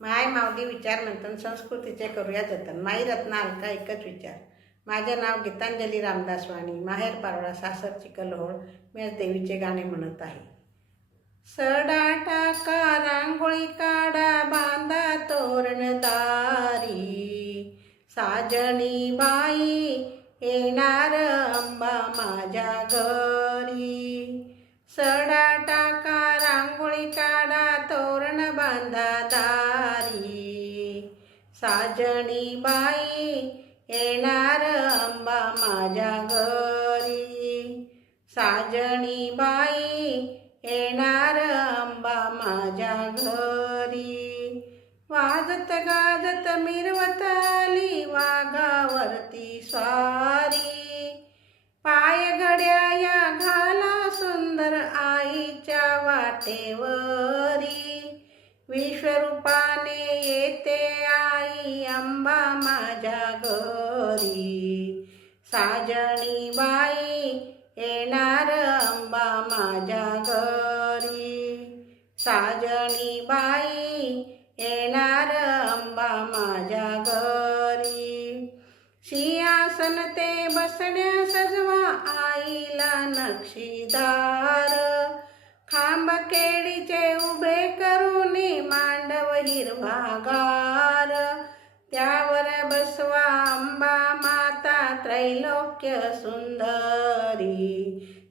माय माऊली विचार मंथन संस्कृतीचे करूया जतन. माई रत्ना अलका एकच विचार. माझे नाव गीतांजली रामदास वाणी. माहेर पारोळा, सासर चिखलहोळ. मी आज देवीचे गाणे म्हणत आहे. सडा टाका रांगोळी काढा, बांधा तोरण दारी. साजणी बाई येणार अंबा माझ्या घरी. सडा टाका रांगोळी काढा, तोरण बांधा दारी. साजणी बाई येणार अंबा माझ्या घरी. साजणी बाई येणार अंबा माझ्या घरी. वाजत गाजत मिरवत आली वाघावरती स्वारी. पाय घड्या या घाला सुंदर आईच्या वाटेवरी. विश्वरूपाने येते आई अंबा माझ्या घरी. साजणी बाई येणार अंबा माझ्या घरी. साजणी बाई येणार अंबा माझ्या घरी. सिंहासन ते बसण्या सजवा आईला नक्षीदार. खांब केळीचे उभे करून मांडव हिरवागार. त्यावर बसवा अंबा माता त्रैलोक्य सुंदरी.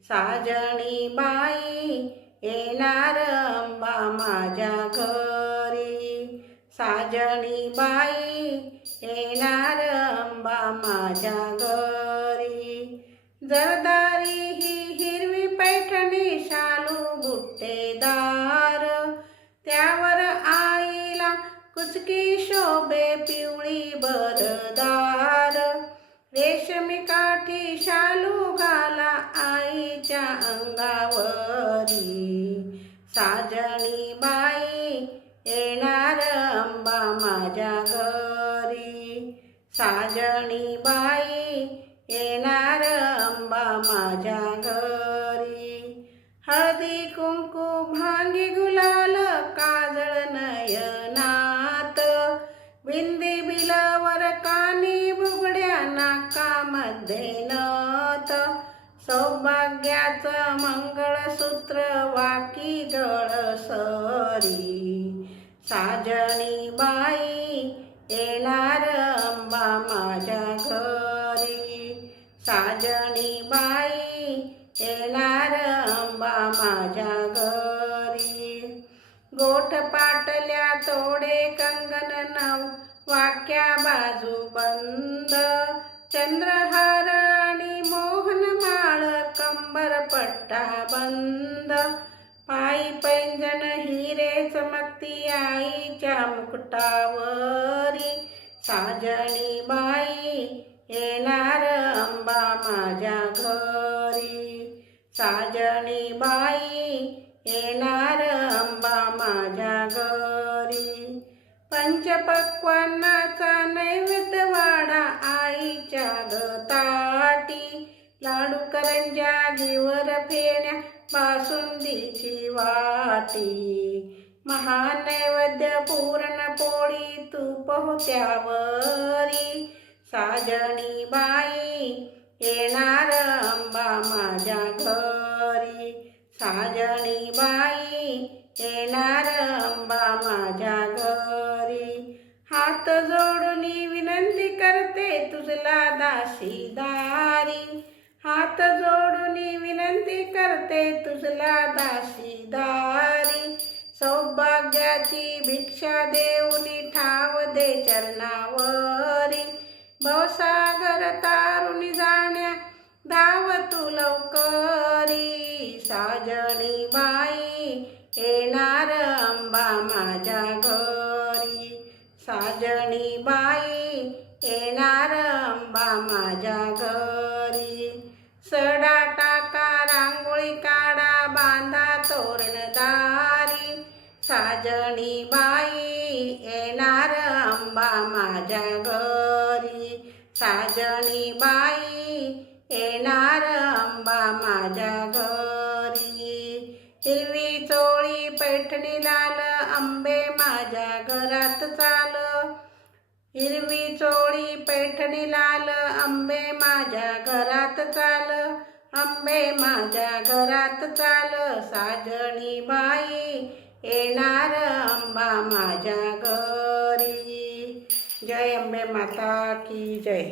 साजणी बाई येणार अंबा माझ्या घरी. साजणी बाई येणार अंबा माझ्या घरी. जरदारी ही हिरवी पैठणी शालू बुट्टेदार. त्यावर आईला कुचकी शोभे पिवळी भरदार. रेशमी काठी शालू घाला आईच्या अंगावरी. साजणी बाई येणार अंबा माझ्या घरी. साजणी बाई येणार अंबा माझ्या घरी. हळदी कुंकू भांगी गुलाल काजळ नयनात. बिंदी बिलावर कानी बुगड्या नाकामध्ये नथ. सौभाग्याचं मंगळसूत्र वाकी गळसरी. साजणी बाई येणार अंबा माझ्या घरी. साजणी बाई येणार अंबा माझ्या घरी. गोठ पाटल्या तोडे कंगन नऊ वाक्या बाजू बंद. चंद्रहार आणि मोहनमाळ कंबर पट्टा बंद. पायी पैंजण हिरे चमकती आईच्या मुकुटावरी. साजणी बाई येणार अंबा माझ्या घरी. साजणी बाई येणार अंबा माझ्या घरी. पंचपक्वान्नाचा नैवेद्य वाढा आईच्या ताटी. लाडू करंज्या घीवर फेण्या बासुंदीची वाटी. महानैवेद्य पुरणपोळी तूप त्यावरी. साजणी बाई येणार अंबा माझ्या घरी. साजणी बाई येणार अंबा माझ्या घरी. हात जोडून विनंती करते तुझला दासीदारी. हात जोडून विनंती करते तुझला दासीदारी. सौभाग्याची भिक्षा देऊनी ठाव दे चरणावरी. भवसागर तारुणी जाण्या धाव तू लवकरी. साजणी बाई येणार अंबा माझ्या घरी. साजणी बाई येणार अंबा माझ्या घरी. सडा टाका रांगोळी काढा, बांधा तोरण दारी. साजणी बाई येणार अंबा माझ्या घरी. साजणी बाई येणार अंबा माझ्या घरी. हिरवी चोळी पैठणी लाल अंबे माझ्या घरात चाल, हिरवी चोळी पैठणी लाल, अंबे माझ्या घरात चाल, अंबे माझ्या घरात चाल, साजणी बाई येणार अंबा माझ्या घरी. जय अंबे माता की जय.